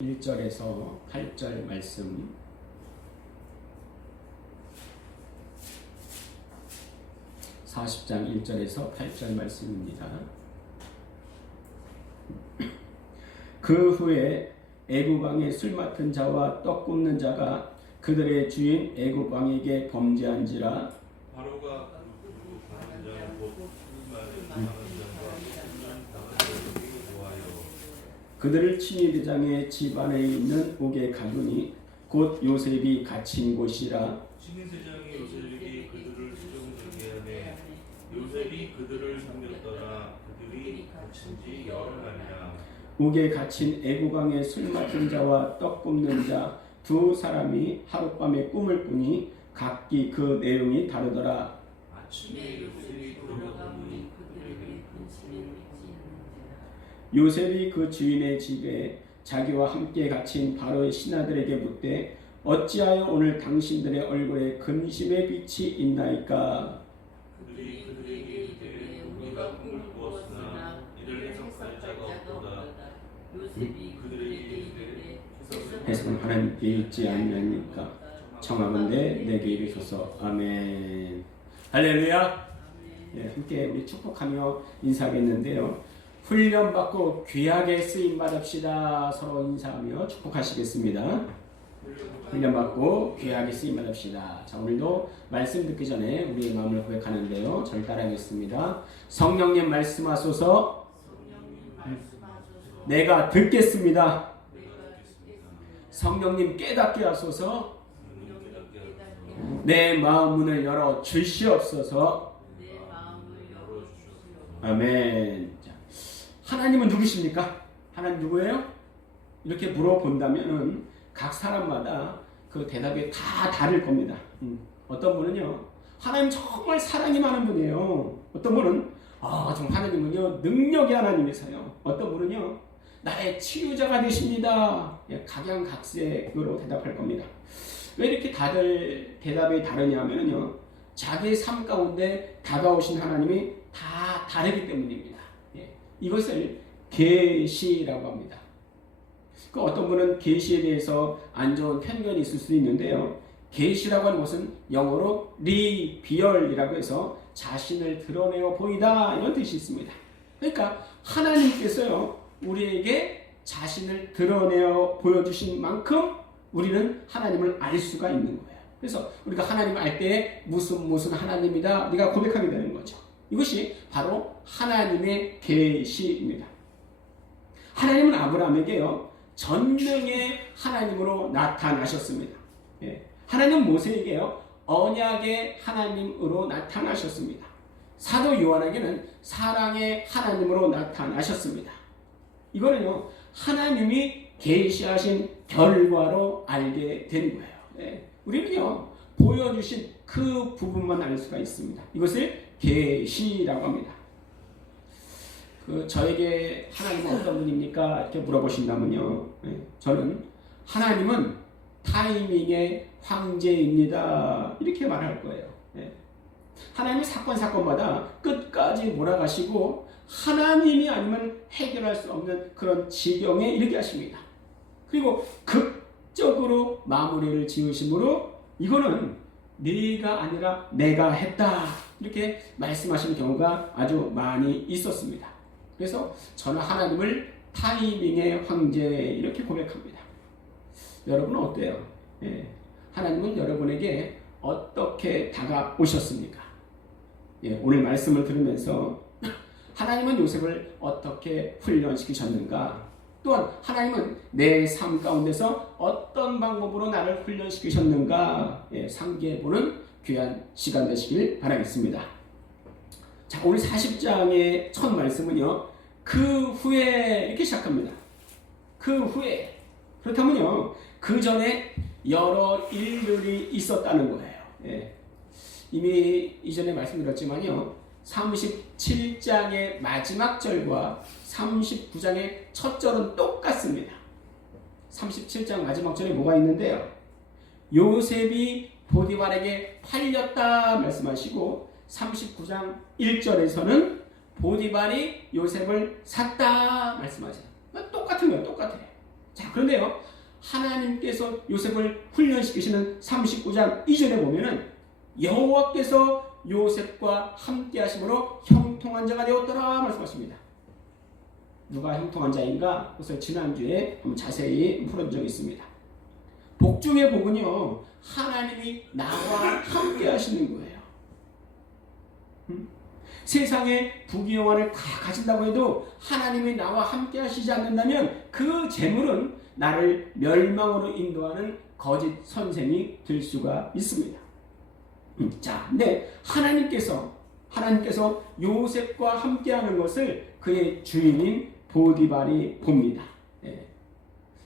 1절에서 8절 말씀, (40장) 1절에서 8절 말씀입니다. 그 후에 애굽 왕의 술 맡은 자와 떡 굽는 자가 그들의 주인 애굽 왕에게 범죄한지라. 바로가 받은 자 곧 받은 자와 그들을 친위대장의 집 안에 있는 옥에 가두니 곧 요셉이 갇힌 곳이라. 친위대장이 요셉이 그들을 수종들게 하매 요셉이 그들을 섬겼더라. 그들이 갇힌 지 열흘이라. 옥에 갇힌 애굽 왕의 술 맡은 자와 떡 굽는 자 두 사람이 하룻밤에 꿈을 꾸니 각기 그 내용이 다르더라. 아침에 요셉이 돌아가보니 그들에게 요셉이 그 주인의 집에 자기와 함께 갇힌 바로의 신하들에게 묻되 어찌하여 오늘 당신들의 얼굴에 근심의 빛이 있나이까? 그들이 그들에게 이르되 우리가 꿈을 꾸었으나 이를 해석할 자가 없도다. 요셉이 그들에게 이르되 해석은 하나님께 있지 아니하니까 청하건대 내게 이르소서. 아멘. 할렐루야. 네, 함께 우리 축복하며 인사하겠는데요. 훈련받고 귀하게 쓰임 받읍시다. 서로 인사하며 축복하시겠습니다. 훈련받고 귀하게 쓰임 받읍시다. 자, 오늘도 말씀 듣기 전에 우리의 마음을 고백하는데요. 저를 따라하겠습니다. 성령님 말씀하소서. 내가 듣겠습니다. 성령님 깨닫게 하소서. 내 마음 문을 열어 주시옵소서. 아멘. 자, 하나님은 누구십니까? 하나님 누구예요? 이렇게 물어본다면은 각 사람마다 그 대답이 다 다를 겁니다. 어떤 분은요, 하나님 정말 사랑이 많은 분이에요. 어떤 분은 정말 하나님은요 능력의 하나님이세요. 어떤 분은요 나의 치유자가 되십니다. 각양각색으로 대답할 겁니다. 왜 이렇게 다들 대답이 다르냐 하면요, 자기의 삶 가운데 다가오신 하나님이 다 다르기 때문입니다. 이것을 계시라고 합니다. 어떤 분은 계시에 대해서 안 좋은 편견이 있을 수도 있는데요, 계시라고 하는 것은 영어로 리비얼이라고 해서 자신을 드러내어 보이다, 이런 뜻이 있습니다. 그러니까 하나님께서요 우리에게 자신을 드러내어 보여주신 만큼 우리는 하나님을 알 수가 있는 거예요. 그래서 우리가 하나님을 알 때 무슨 하나님이다 우리가 고백하게 되는 거죠. 이것이 바로 하나님의 계시입니다. 하나님은 아브라함에게요 전능의 하나님으로 나타나셨습니다. 하나님은 모세에게요 언약의 하나님으로 나타나셨습니다. 사도 요한에게는 사랑의 하나님으로 나타나셨습니다. 이거는요 하나님이 계시하신 결과로 알게 된 거예요. 우리는요 보여주신 그 부분만 알 수가 있습니다. 이것을 계시라고 합니다. 저에게 하나님은 어떤 분입니까? 이렇게 물어보신다면요, 저는 하나님은 타이밍의 황제입니다, 이렇게 말할 거예요. 하나님은 사건마다 끝까지 몰아가시고 하나님이 아니면 해결할 수 없는 그런 지경에 이르게 하십니다. 그리고 극적으로 마무리를 지으심으로 이거는 네가 아니라 내가 했다, 이렇게 말씀하시는 경우가 아주 많이 있었습니다. 그래서 저는 하나님을 타이밍의 황제, 이렇게 고백합니다. 여러분은 어때요? 하나님은 여러분에게 어떻게 다가오셨습니까? 오늘 말씀을 들으면서 하나님은 요셉을 어떻게 훈련시키셨는가? 또한 하나님은 내 삶 가운데서 어떤 방법으로 나를 훈련시키셨는가? 상기해보는 귀한 시간 되시길 바라겠습니다. 자, 오늘 40장의 첫 말씀은요, 그 후에, 이렇게 시작합니다. 그 후에. 그렇다면요, 그 전에 여러 일들이 있었다는 거예요. 이미 이전에 말씀드렸지만요, 37장의 마지막 절과 39장의 첫 절은 똑같습니다. 37장 마지막 절에 뭐가 있는데요, 요셉이 보디발에게 팔렸다 말씀하시고 39장 1절에서는 보디발이 요셉을 샀다 말씀하세요. 똑같은 거예요. 똑같아요. 자, 그런데요, 하나님께서 요셉을 훈련시키시는 39장 이전에 보면은 여호와께서 요셉과 함께 하심으로 형통한 자가 되었더라 말씀하십니다. 누가 형통한 자인가? 그래서 지난주에 한번 자세히 풀은 적이 있습니다. 복 중의 복은요, 하나님이 나와 함께 하시는 거예요. 세상에 부귀영화를 다 가진다고 해도 하나님이 나와 함께 하시지 않는다면 그 재물은 나를 멸망으로 인도하는 거짓 선생이 될 수가 있습니다. 자, 근데 하나님께서 요셉과 함께하는 것을 그의 주인인 보디발이 봅니다.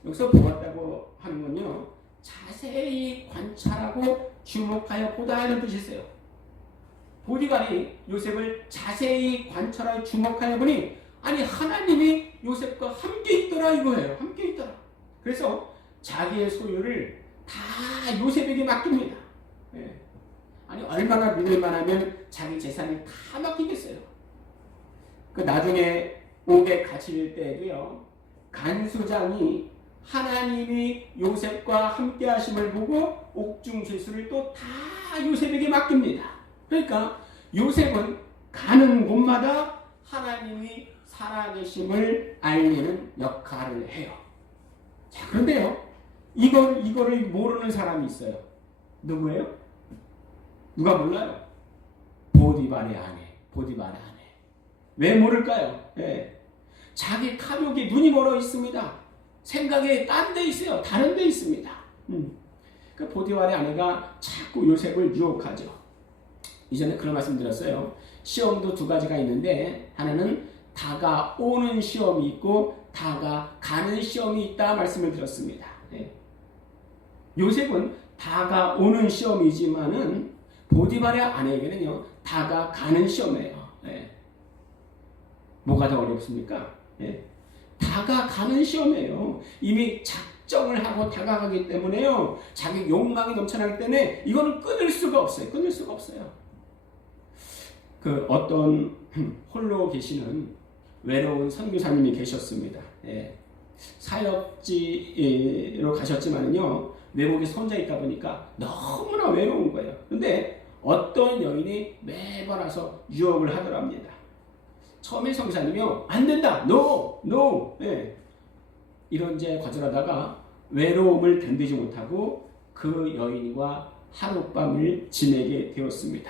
여기서 보았다고 하는 건요, 자세히 관찰하고 주목하여 보다 이런 뜻이 있어요. 보디발이 요셉을 자세히 관찰하여 주목하여 보니 아니 하나님이 요셉과 함께 있더라 이거예요. 함께 있더라. 그래서 자기의 소유를 다 요셉에게 맡깁니다. 아니 얼마나 믿을만 하면 자기 재산이 다 맡기겠어요. 그 나중에 500가치일 때에도요, 간수장이 하나님이 요셉과 함께 하심을 보고 옥중 죄수를 또 다 요셉에게 맡깁니다. 그러니까 요셉은 가는 곳마다 하나님이 살아계심을 알리는 역할을 해요. 자, 그런데요, 이거를 모르는 사람이 있어요. 누구예요? 누가 몰라요? 보디발의 아내. 왜 모를까요? 자기 탐욕에 눈이 멀어 있습니다. 생각에 딴 데 있어요. 다른 데 있습니다. 그 보디발의 아내가 자꾸 요셉을 유혹하죠. 이전에 그런 말씀 드렸어요. 시험도 두 가지가 있는데 하나는 다가오는 시험이 있고 다가가는 시험이 있다 말씀을 드렸습니다. 요셉은 다가오는 시험이지만은 보디발의 아내에게는요, 다가가는 시험이에요. 뭐가 더 어렵습니까? 다가가는 시험이에요. 이미 작정을 하고 다가가기 때문에요, 자기 욕망이 넘쳐나기 때문에 이거는 끊을 수가 없어요. 그 어떤 홀로 계시는 외로운 선교사님이 계셨습니다. 사역지로 가셨지만은요, 외국에 혼자 있다 보니까 너무나 외로운 거예요. 근데 어떤 여인이 매번 와서 유혹을 하더랍니다. 처음에 선교사님이요, 안 된다, no. 이런제 거절하다가 외로움을 견디지 못하고 그 여인과 하룻밤을 지내게 되었습니다.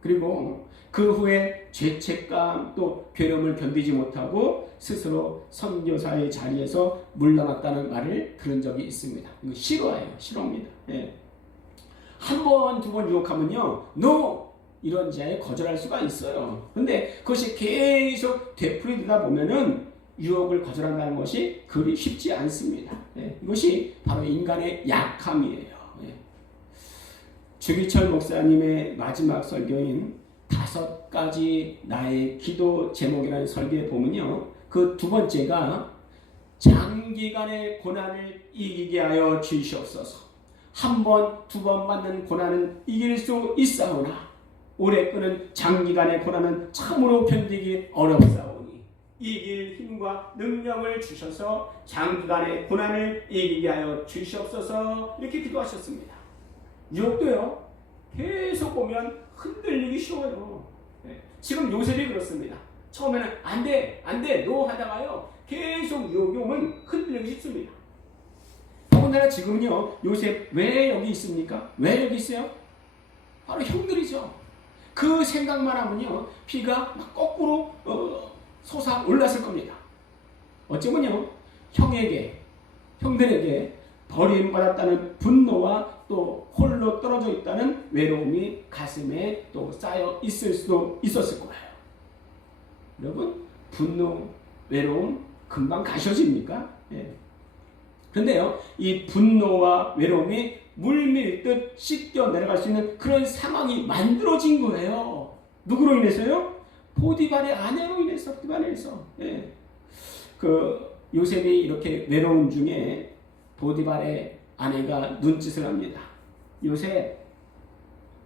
그리고 그 후에 죄책감 또 괴로움을 견디지 못하고 스스로 선교사의 자리에서 물러났다는 말을 들은 적이 있습니다. 이거 실화입니다. 한 번, 두 번 유혹하면요, no! 이런 자에 거절할 수가 있어요. 근데 그것이 계속 되풀이되다 보면은 유혹을 거절한다는 것이 그리 쉽지 않습니다. 이것이 바로 인간의 약함이에요. 주기철 목사님의 마지막 설교인 5가지 나의 기도 제목이라는 설교에 보면요, 그 두 번째가 장기간의 고난을 이기게 하여 주시옵소서. 한 번, 두 번 받는 고난은 이길 수 있사오나 오래 끄는 장기간의 고난은 참으로 견디기 어렵사오니 이길 힘과 능력을 주셔서 장기간의 고난을 이기게 하여 주시옵소서. 이렇게 기도하셨습니다. 유혹도요, 계속 보면 흔들리기 쉬워요. 지금 요셉이 그렇습니다. 처음에는 안 돼, 노 하다가요, 계속 유혹이 오면 흔들리기 쉽습니다. 더군다나 지금요, 요셉 왜 여기 있습니까? 왜 여기 있어요? 바로 형들이죠. 그 생각만 하면요, 피가 막 거꾸로 솟아올랐을 겁니다. 어쩌면요, 형들에게 버림받았다는 분노와 또 홀로 떨어져 있다는 외로움이 가슴에 또 쌓여 있을 수도 있었을 거예요. 여러분, 분노, 외로움 금방 가셔집니까? 그런데요, 이 분노와 외로움이 물밀듯 씻겨 내려갈 수 있는 그런 상황이 만들어진 거예요. 누구로 인해서요? 보디발의 아내로 인해서. 그 요셉이 이렇게 외로움 중에 보디발의 아내가 눈짓을 합니다. 요셉,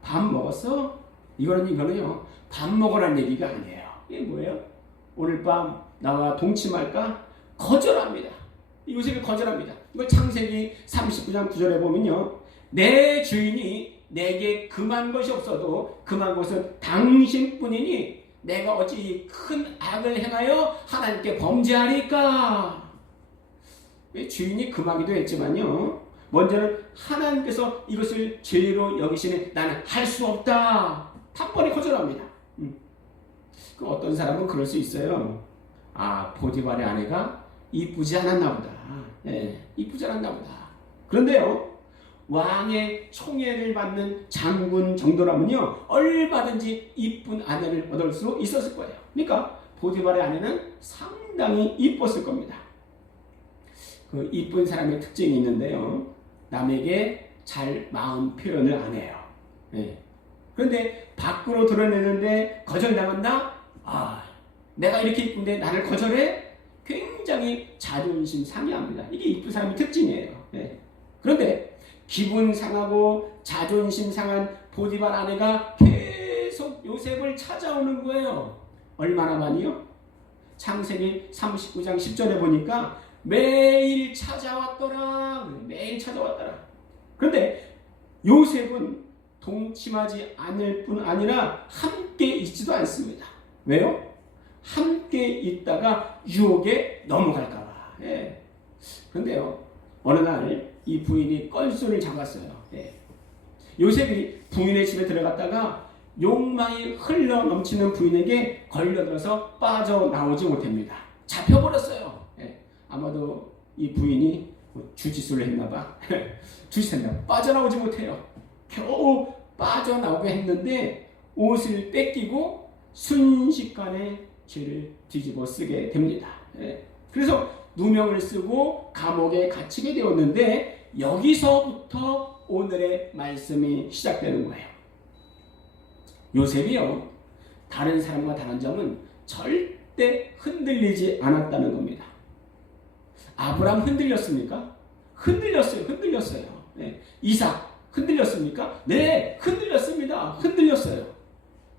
밥 먹었어? 이거는요, 밥 먹으라는 얘기가 아니에요. 이게 뭐예요? 오늘 밤 나와 동침할까? 거절합니다. 요셉이 거절합니다. 이걸 창세기 39장 9절에 보면요. 내 주인이 내게 금한 것이 없어도 금한 것은 당신뿐이니 내가 어찌 큰 악을 행하여 하나님께 범죄하리까. 주인이 금하기도 했지만요. 먼저는 하나님께서 이것을 죄로 여기시니 나는 할 수 없다. 단번에 거절합니다. 그 어떤 사람은 그럴 수 있어요. 아, 포디발의 아내가 이쁘지 않았나 보다. 예, 이쁘지 않았나 보다. 그런데요, 왕의 총애를 받는 장군 정도라면요, 얼마든지 이쁜 아내를 얻을 수 있었을 거예요. 그러니까 포디발의 아내는 상당히 이뻤을 겁니다. 그 이쁜 사람의 특징이 있는데요, 남에게 잘 마음 표현을 안 해요. 예. 그런데 밖으로 드러내는데 거절당한다? 아, 내가 이렇게 이쁜데 나를 거절해? 굉장히 자존심 상해합니다. 이게 이쁜 사람의 특징이에요. 예. 그런데 기분 상하고 자존심 상한 보디발 아내가 계속 요셉을 찾아오는 거예요. 얼마나 많이요? 창세기 39장 10절에 보니까 매일 찾아왔더라. 매일 찾아왔더라. 그런데 요셉은 동침하지 않을 뿐 아니라 함께 있지도 않습니다. 왜요? 함께 있다가 유혹에 넘어갈까봐. 예. 그런데요, 어느 날 이 부인이 껄수를 잡았어요. 예. 요셉이 부인의 집에 들어갔다가 욕망이 흘러 넘치는 부인에게 걸려들어서 빠져나오지 못합니다. 잡혀버렸어요. 예. 아마도 이 부인이 주짓수를 했나봐. 주짓수 했나 빠져나오지 못해요. 겨우 빠져나오게 했는데 옷을 뺏기고 순식간에 죄를 뒤집어 쓰게 됩니다. 예. 그래서 누명을 쓰고 감옥에 갇히게 되었는데 여기서부터 오늘의 말씀이 시작되는 거예요. 요셉이요, 다른 사람과 다른 점은 절대 흔들리지 않았다는 겁니다. 아브람 흔들렸습니까? 흔들렸어요. 네. 이삭 흔들렸습니까? 네, 흔들렸습니다. 흔들렸어요.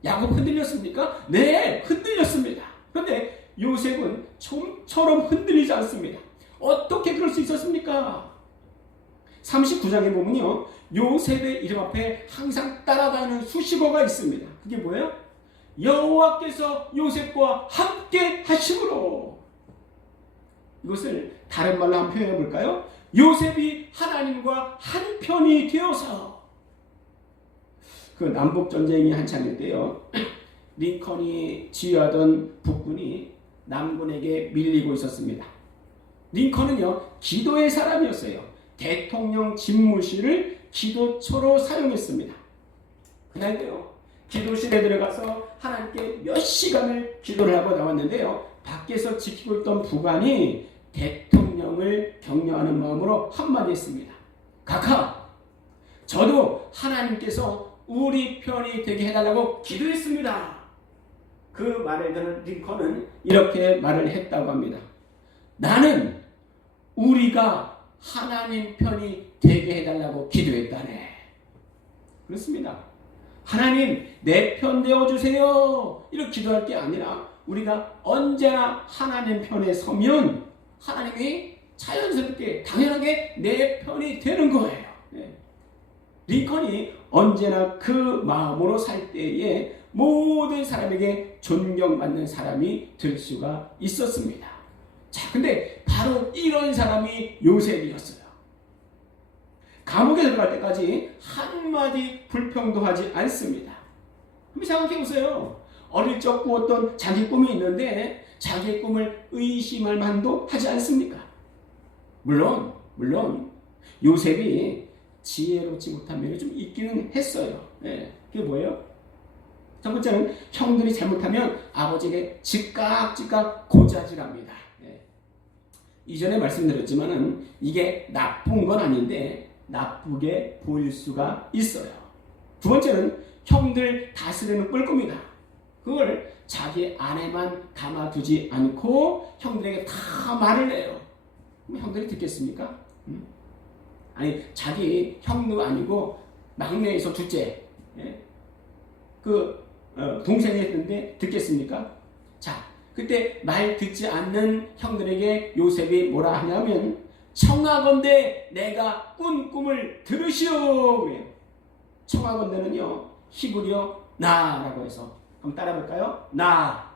야곱 흔들렸습니까? 네, 흔들렸습니다. 그런데 요셉은 좀처럼 흔들리지 않습니다. 어떻게 그럴 수 있었습니까? 39장에 보면요, 요셉의 이름 앞에 항상 따라다니는 수식어가 있습니다. 그게 뭐예요? 여호와께서 요셉과 함께 하심으로. 이것을 다른 말로 한번 표현해 볼까요? 요셉이 하나님과 한편이 되어서. 그 남북전쟁이 한창일 때요, 링컨이 지휘하던 북군이 남군에게 밀리고 있었습니다. 링컨은요, 기도의 사람이었어요. 대통령 집무실을 기도처로 사용했습니다. 그날도요, 기도실에 들어가서 하나님께 몇 시간을 기도를 하고 나왔는데요, 밖에서 지키고 있던 부관이 대통령을 격려하는 마음으로 한마디 했습니다. 각하, 저도 하나님께서 우리 편이 되게 해달라고 기도했습니다. 그 말에 들은 링컨은 이렇게 말을 했다고 합니다. 나는 우리가 하나님 편이 되게 해달라고 기도했다네. 그렇습니다. 하나님 내 편 되어주세요. 이렇게 기도할 게 아니라 우리가 언제나 하나님 편에 서면 하나님이 자연스럽게 당연하게 내 편이 되는 거예요. 네. 링컨이 언제나 그 마음으로 살 때에 모든 사람에게 존경받는 사람이 될 수가 있었습니다. 자, 근데 바로 이런 사람이 요셉이었어요. 감옥에 들어갈 때까지 한마디 불평도 하지 않습니다. 한번 생각해 보세요. 어릴 적 꾸었던 자기 꿈이 있는데 자기의 꿈을 의심할 만도 하지 않습니까? 물론 요셉이 지혜롭지 못한 면이 좀 있기는 했어요. 예, 그게 뭐예요? 첫 번째는 형들이 잘못하면 아버지에게 즉각 고자질합니다. 예. 이전에 말씀드렸지만은 이게 나쁜 건 아닌데 나쁘게 보일 수가 있어요. 두 번째는 형들 다스리는 뿔꿉니다. 그걸 자기 안에만 담아두지 않고 형들에게 다 말을 해요. 그럼 형들이 듣겠습니까? 아니, 자기 형도 아니고 막내에서 둘째, 예? 동생이 했는데 듣겠습니까? 자, 그때 말 듣지 않는 형들에게 요셉이 뭐라 하냐면 청하건대 내가 꾼 꿈을 들으시오. 그래요. 청하건대는요 히브리어 나라고 해서 한번 따라 볼까요? 나.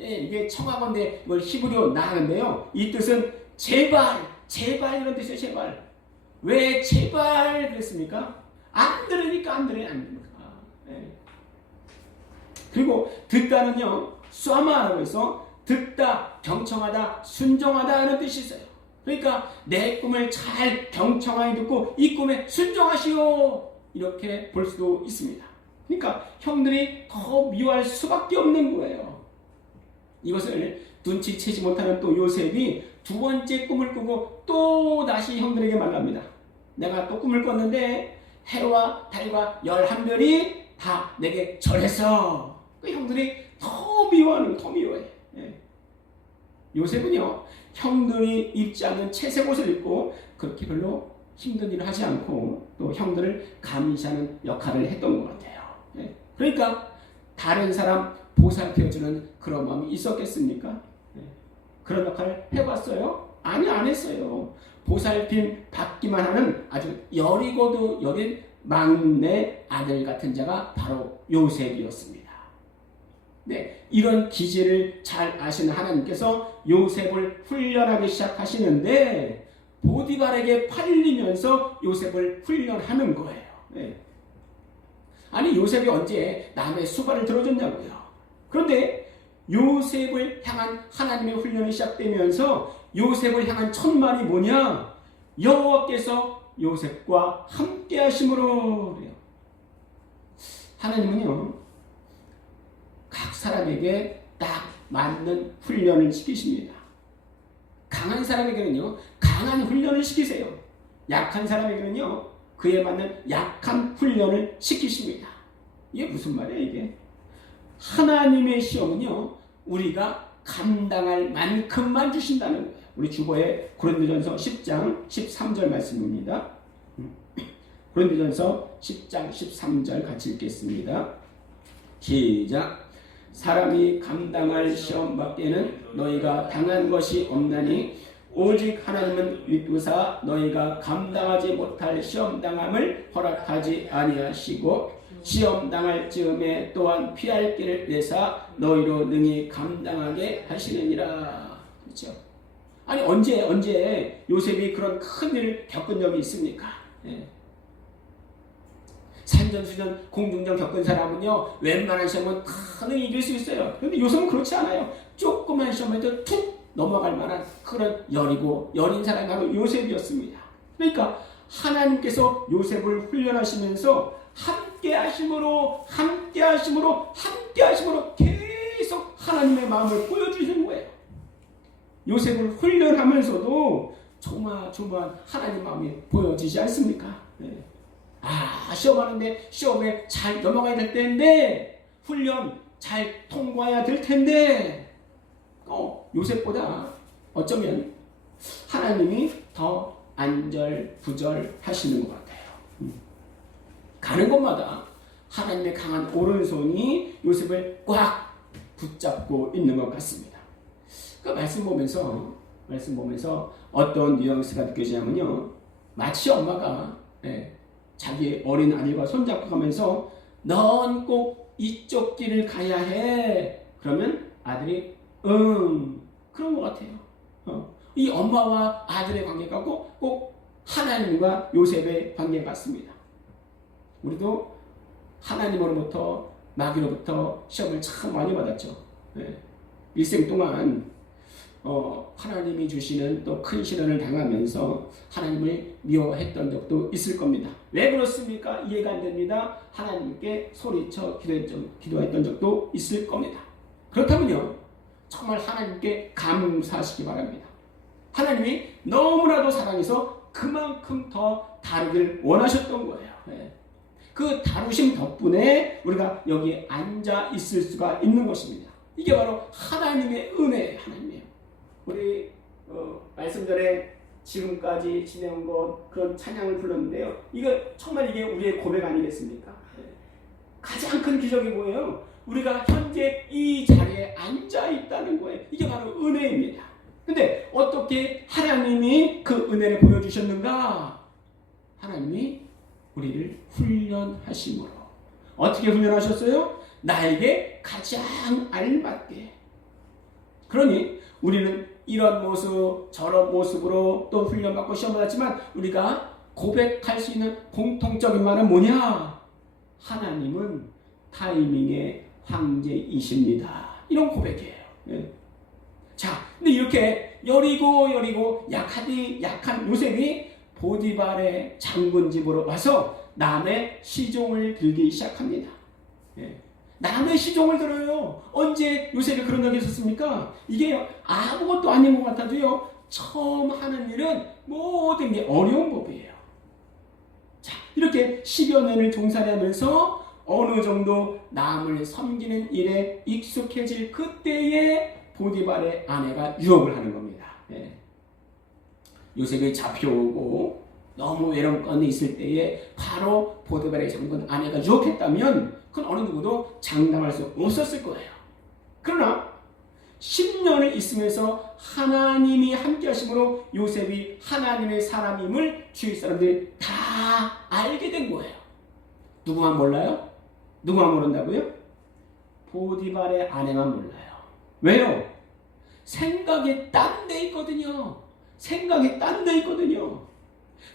예, 이게 청하건대 이걸 히브리어 나인데요. 이 뜻은 제발, 제발 이런 뜻이에요. 제발. 왜 제발 그랬습니까? 안 들으니까 안 들으니까 안 들으니까. 예. 그리고 듣다는요 쏴마라고 해서 듣다, 경청하다, 순종하다 하는 뜻이 있어요. 그러니까 내 꿈을 잘 경청하여 듣고 이 꿈에 순종하시오 이렇게 볼 수도 있습니다. 그러니까 형들이 더 미워할 수밖에 없는 거예요. 이것을 눈치채지 못하는 또 요셉이 두 번째 꿈을 꾸고 또 다시 형들에게 말합니다. 내가 또 꿈을 꿨는데 해와 달과 11별이 다 내게 절했어. 그 형들이 더 미워하는, 더 미워해. 예. 요셉은요 형들이 입지 않는 채색 옷을 입고 그렇게 별로 힘든 일을 하지 않고 또 형들을 감시하는 역할을 했던 것 같아요. 예. 그러니까 다른 사람 보살펴주는 그런 마음이 있었겠습니까? 예. 그런 역할을 해봤어요? 아니, 안 했어요. 보살핌 받기만 하는 아주 여리고도 여린 막내 아들 같은 자가 바로 요셉이었습니다. 네, 이런 기질을 잘 아시는 하나님께서 요셉을 훈련하기 시작하시는데 보디발에게 팔리면서 요셉을 훈련하는 거예요. 네. 아니 요셉이 언제 남의 수발을 들어줬냐고요. 그런데 요셉을 향한 하나님의 훈련이 시작되면서 요셉을 향한 첫말이 뭐냐? 여호와께서 요셉과 함께 하심으로 그래요. 하나님은요 각 사람에게 딱 맞는 훈련을 시키십니다. 강한 사람에게는요 강한 훈련을 시키세요. 약한 사람에게는요 그에 맞는 약한 훈련을 시키십니다. 이게 무슨 말이에요 이게? 하나님의 시험은요 우리가 감당할 만큼만 주신다는 거예요. 우리 주보에 고린도전서 10장 13절 말씀입니다. 고린도전서 10장 13절 같이 읽겠습니다. 시작. 사람이 감당할 시험 밖에는 너희가 당한 것이 없나니 오직 하나님은 위도사 너희가 감당하지 못할 시험 당함을 허락하지 아니하시고 시험 당할 즈음에 또한 피할 길을 내사 너희로 능히 감당하게 하시느니라. 그렇죠? 아니 언제 요셉이 그런 큰 일을 겪은 적이 있습니까? 예. 산전수전 공중전 겪은 사람은요 웬만한 시험은 다 이길 수 있어요. 그런데 요셉은 그렇지 않아요. 조그만 시험에도 툭 넘어갈 만한 그런 여린 사람이 바로 요셉이었습니다. 그러니까 하나님께서 요셉을 훈련하시면서 함께 하심으로 계속 하나님의 마음을 보여주시는 거예요. 요셉을 훈련하면서도 조마조마한 하나님 마음이 보여지지 않습니까? 네. 시험하는데 시험에 잘 넘어가야 될 텐데 훈련 잘 통과해야 될 텐데 요셉보다 어쩌면 하나님이 더 안절부절하시는 것 같아요. 가는 곳마다 하나님의 강한 오른손이 요셉을 꽉 붙잡고 있는 것 같습니다. 그 말씀 보면서 어떤 뉘앙스가 느껴지냐면요. 마치 엄마가 자기 어린 아들과 손잡고 가면서 넌 꼭 이쪽 길을 가야 해. 그러면 아들이 그런 것 같아요. 이 엄마와 아들의 관계가 꼭 하나님과 요셉의 관계 같습니다. 우리도 하나님으로부터 마귀로부터 시험을 참 많이 받았죠. 일생 동안 하나님이 주시는 또 큰 시련을 당하면서 하나님을 미워했던 적도 있을 겁니다. 왜 그렇습니까? 이해가 안 됩니다. 하나님께 소리쳐 기도했던 적도 있을 겁니다. 그렇다면요 정말 하나님께 감사하시기 바랍니다. 하나님이 너무나도 사랑해서 그만큼 더 다루길 원하셨던 거예요. 그 다루심 덕분에 우리가 여기에 앉아 있을 수가 있는 것입니다. 이게 바로 하나님의 은혜예요. 하나님이에요. 우리 말씀 전에 지금까지 지내온 것 그런 찬양을 불렀는데요. 이거 정말 이게 우리의 고백 아니겠습니까? 가장 큰 기적이 뭐예요? 우리가 현재 이 자리에 앉아 있다는 거예요. 이게 바로 은혜입니다. 근데 어떻게 하나님이 그 은혜를 보여주셨는가? 하나님이 우리를 훈련하심으로. 어떻게 훈련하셨어요? 나에게 가장 알맞게. 그러니 우리는 이런 모습 저런 모습으로 또 훈련받고 시험 받았지만 우리가 고백할 수 있는 공통적인 말은 뭐냐? 하나님은 타이밍의 황제이십니다. 이런 고백이에요. 네. 자, 근데 이렇게 여리고 약한 요셉이 보디발의 장군 집으로 와서 남의 시종을 들기 시작합니다. 네. 남의 시종을 들어요. 언제 요셉이 그런 적이 있었습니까? 이게 아무것도 아닌 것 같아도요, 처음 하는 일은 모든 게 어려운 법이에요. 자, 이렇게 10여 년을 종살이 하면서 어느 정도 남을 섬기는 일에 익숙해질 그때에 보디발의 아내가 유혹을 하는 겁니다. 예. 요셉이 잡혀오고 너무 외롭건에 있을 때에 바로 보디발의 장군 아내가 유혹했다면 그건 어느 누구도 장담할 수 없었을 거예요. 그러나 10년을 있으면서 하나님이 함께 하심으로 요셉이 하나님의 사람임을 주위 사람들이 다 알게 된 거예요. 누구만 몰라요? 누구만 모른다고요? 보디발의 아내만 몰라요. 왜요? 생각이 딴 데 있거든요. 생각이 딴 데 있거든요.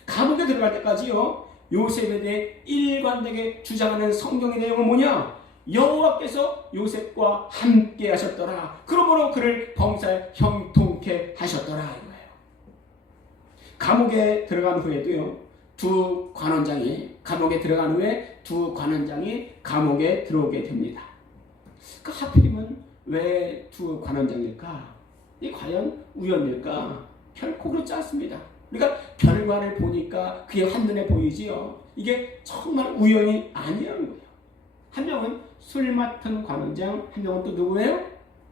감옥에 들어갈 때까지요, 요셉에 대해 일관되게 주장하는 성경의 내용은 뭐냐? 여호와께서 요셉과 함께 하셨더라. 그러므로 그를 범사에 형통케 하셨더라. 이거예요. 감옥에 들어간 후에도요, 감옥에 들어간 후에 두 관원장이 감옥에 들어오게 됩니다. 그 하필이면 왜 두 관원장일까? 이 과연 우연일까? 결코 그렇지 않습니다. 우리가 결과를 보니까 그게 한눈에 보이지요. 이게 정말 우연이 아니라는 거예요. 한 명은 술 맡은 관원장, 한 명은 또 누구예요?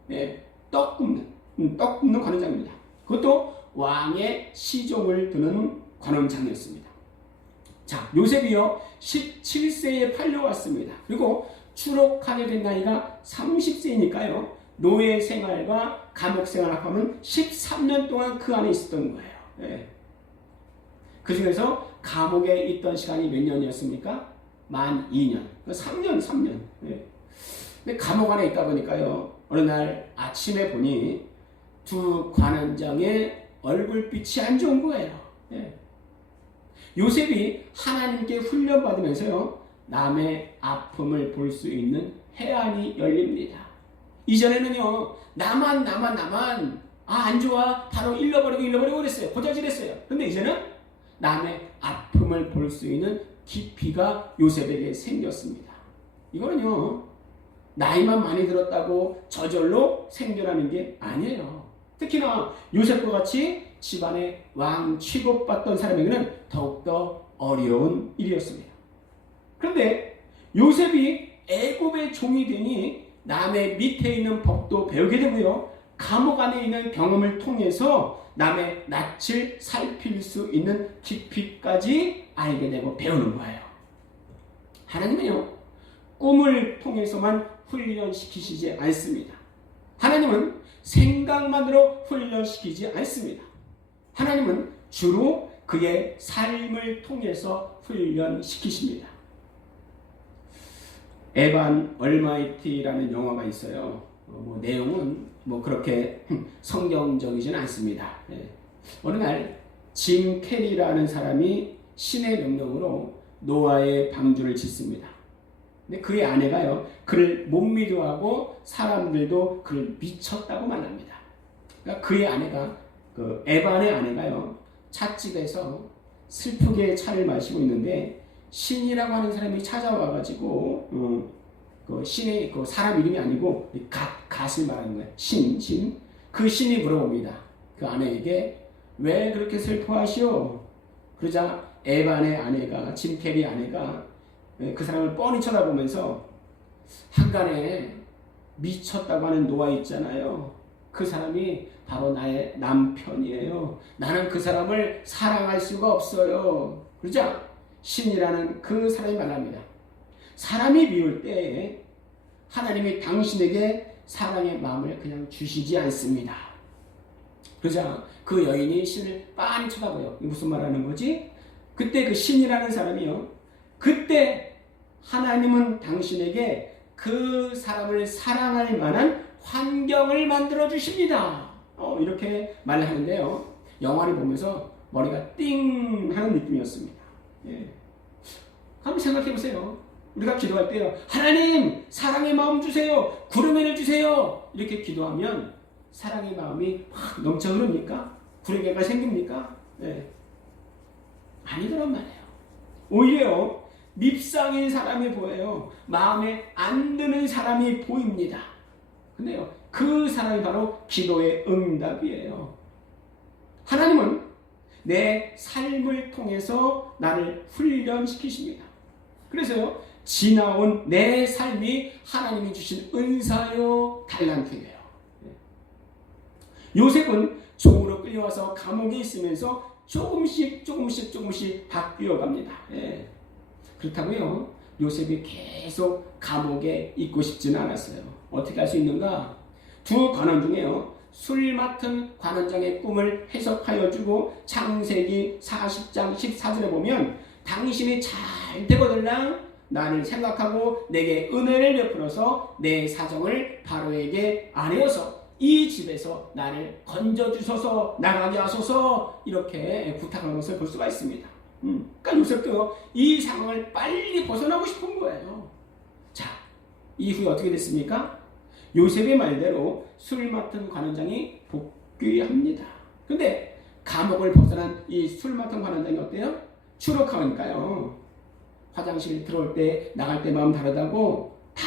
네, 떡 굽는 관원장입니다. 그것도 왕의 시종을 두는 관원장이었습니다. 자, 요셉이요 17세에 팔려왔습니다. 그리고 추록하게 된 나이가 30세이니까요. 노예 생활과 감옥 생활을 합하면 13년 동안 그 안에 있었던 거예요. 네. 그 중에서 감옥에 있던 시간이 몇 년이었습니까? 만 2년. 3년. 네. 근데 감옥 안에 있다 보니까요, 어느 날 아침에 보니 두 관원장의 얼굴빛이 안 좋은 거예요. 네. 요셉이 하나님께 훈련받으면서요, 남의 아픔을 볼 수 있는 해안이 열립니다. 이전에는요, 나만 안 좋아 바로 잃어버리고 그랬어요. 고자질했어요. 근데 이제는 남의 아픔을 볼 수 있는 깊이가 요셉에게 생겼습니다. 이거는요, 나이만 많이 들었다고 저절로 생겨나는 게 아니에요. 특히나 요셉과 같이 집안의 왕 취급받던 사람에게는 더욱더 어려운 일이었습니다. 그런데 요셉이 애굽의 종이 되니 남의 밑에 있는 법도 배우게 되고요, 감옥 안에 있는 경험을 통해서 남의 낯을 살필 수 있는 깊이까지 알게 되고 배우는 거예요. 하나님은요, 꿈을 통해서만 훈련시키시지 않습니다. 하나님은 생각만으로 훈련시키지 않습니다. 하나님은 주로 그의 삶을 통해서 훈련시키십니다. 에반 얼마이티라는 영화가 있어요. 내용은 그렇게 성경적이진 않습니다. 네. 어느 날 짐 캐리라는 사람이 신의 명령으로 노아의 방주를 짓습니다. 근데 그의 아내가요, 그를 못 믿어하고 사람들도 그를 미쳤다고 말합니다. 그러니까 그의 아내가, 그 에반의 아내가요, 찻집에서 슬프게 차를 마시고 있는데 신이라고 하는 사람이 찾아와가지고 그 신이 그 사람 이름이 아니고 갓을 말하는 거예요. 신. 그 신이 물어봅니다. 그 아내에게 왜 그렇게 슬퍼하시오? 그러자 에반의 아내가, 짐 캐리 아내가 그 사람을 뻔히 쳐다보면서 한간에 미쳤다고 하는 노아 있잖아요. 그 사람이 바로 나의 남편이에요. 나는 그 사람을 사랑할 수가 없어요. 그러자 신이라는 그 사람이 말합니다. 사람이 미울 때 하나님이 당신에게 사랑의 마음을 그냥 주시지 않습니다. 그러자 그 여인이 신을 빤히 쳐다봐요. 무슨 말하는 거지? 그때 그 신이라는 사람이요. 그때 하나님은 당신에게 그 사람을 사랑할 만한 환경을 만들어 주십니다. 이렇게 말을 하는데요. 영화를 보면서 머리가 띵 하는 느낌이었습니다. 예. 한번 생각해 보세요. 우리가 기도할 때요. 하나님 사랑의 마음 주세요. 구름을 주세요. 이렇게 기도하면 사랑의 마음이 확 넘쳐 흐릅니까? 구름개가 생깁니까? 네. 아니더란 말이에요. 오히려 밉상인 사람이 보여요. 마음에 안 드는 사람이 보입니다. 근데요, 그 사람이 바로 기도의 응답이에요. 하나님은 내 삶을 통해서 나를 훈련시키십니다. 그래서요, 지나온 내 삶이 하나님이 주신 은사요, 달란트예요. 요셉은 종으로 끌려와서 감옥에 있으면서 조금씩 바뀌어 갑니다. 예. 그렇다고요, 요셉이 계속 감옥에 있고 싶지는 않았어요. 어떻게 할 수 있는가? 두 관원 중에요, 술 맡은 관원장의 꿈을 해석하여 주고 창세기 40장 14절에 보면 당신이 잘 되거들랑 나를 생각하고 내게 은혜를 베풀어서 내 사정을 바로에게 아뢰어서 이 집에서 나를 건져주소서, 나가게 하소서, 이렇게 부탁하는 것을 볼 수가 있습니다. 그러니까 요셉도 이 상황을 빨리 벗어나고 싶은 거예요. 자, 이후에 어떻게 됐습니까? 요셉의 말대로 술 맡은 관원장이 복귀합니다. 근데 감옥을 벗어난 이 술 맡은 관원장이 어때요? 추록하니까요, 화장실 들어올 때 나갈 때 마음 다르다고 다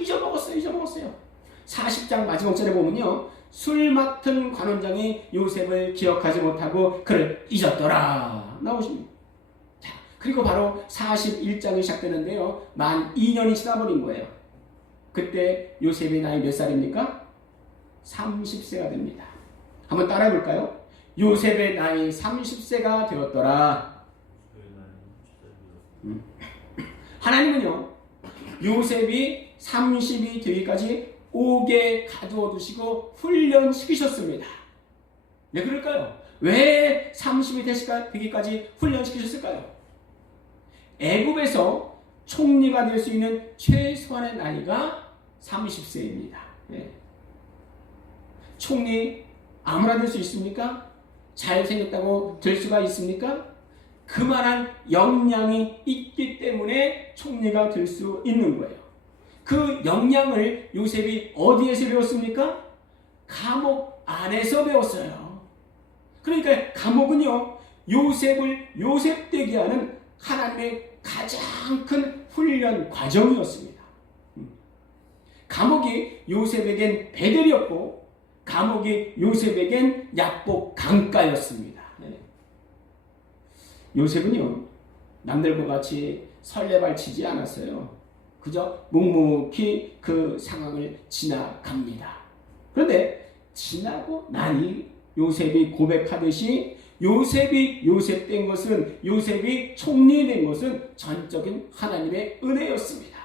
잊어먹었어요. 40장 마지막 절에 보면요, 술 맡은 관원장이 요셉을 기억하지 못하고 그를 잊었더라 나오십니다. 자, 그리고 바로 41장이 시작되는데요, 만 2년이 지나버린 거예요. 그때 요셉의 나이 몇 살입니까? 30세가 됩니다. 한번 따라해 볼까요? 요셉의 나이 30세가 되었더라. 하나님은요, 요셉이 30이 되기까지 옥에 가두어 두시고 훈련시키셨습니다. 왜 그럴까요? 왜 30이 되기까지 훈련시키셨을까요? 애굽에서 총리가 될 수 있는 최소한의 나이가 30세입니다. 네. 총리 아무나 될 수 있습니까? 잘생겼다고 될 수가 있습니까? 그만한 역량이 있기 때문에 총리가 될 수 있는 거예요. 그 역량을 요셉이 어디에서 배웠습니까? 감옥 안에서 배웠어요. 그러니까 감옥은요, 요셉을 요셉되게 하는 하나님의 가장 큰 훈련 과정이었습니다. 감옥이 요셉에겐 베델이었고 감옥이 요셉에겐 약복 강가였습니다. 요셉은요, 남들과 같이 설레발치지 않았어요. 그저 묵묵히 그 상황을 지나갑니다. 그런데 지나고 나니 요셉이 고백하듯이 요셉이 요셉된 것은, 요셉이 총리된 것은 전적인 하나님의 은혜였습니다.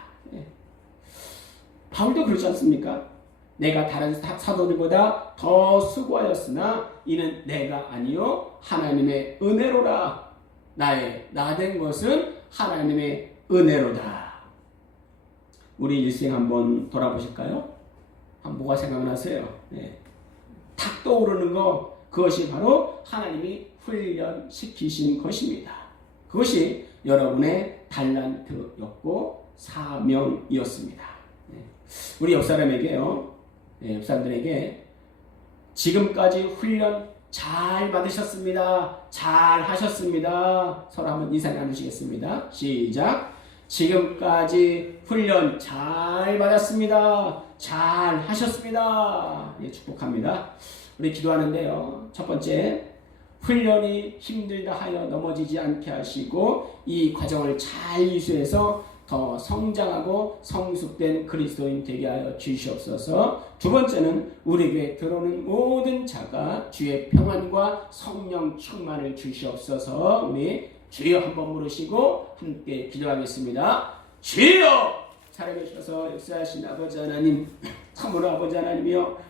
바울도 그렇지 않습니까? 내가 다른 사도들보다 더 수고하였으나 이는 내가 아니요 하나님의 은혜로라. 나 된 것은 하나님의 은혜로다. 우리 일생 한번 돌아보실까요? 뭐가 생각나세요? 탁 떠오르는 거, 그것이 바로 하나님이 훈련시키신 것입니다. 그것이 여러분의 달란트였고 사명이었습니다. 우리 옆사람에게요, 옆사람들에게 지금까지 훈련 잘 받으셨습니다. 잘 하셨습니다. 서로 한번 인사 나누시겠습니다. 시작. 지금까지 훈련 잘 받았습니다. 잘 하셨습니다. 축복합니다. 우리 기도하는데요, 첫 번째, 훈련이 힘들다 하여 넘어지지 않게 하시고 이 과정을 잘 이수해서 더 성장하고 성숙된 그리스도인 되게 하여 주시옵소서. 두 번째는 우리에게 들어오는 모든 자가 주의 평안과 성령 충만을 주시옵소서. 우리 주여 한번 부르시고 함께 기도하겠습니다. 주여! 살아계셔서 역사하신 아버지 하나님, 참으로 아버지 하나님이여